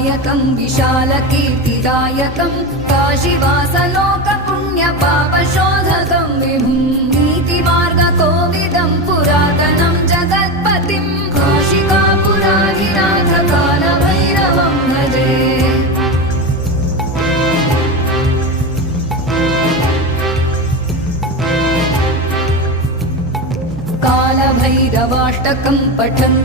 विनायकं विशालकीर्तिदायकं काशीवासलोकपुण्यपापशोधकं विभुं नीतिमार्गकोविदं पुरातनं जगत्पतिं काशिकापुराधिनाथ कालभैरवं भजे। कालभैरवाष्टकं पठन्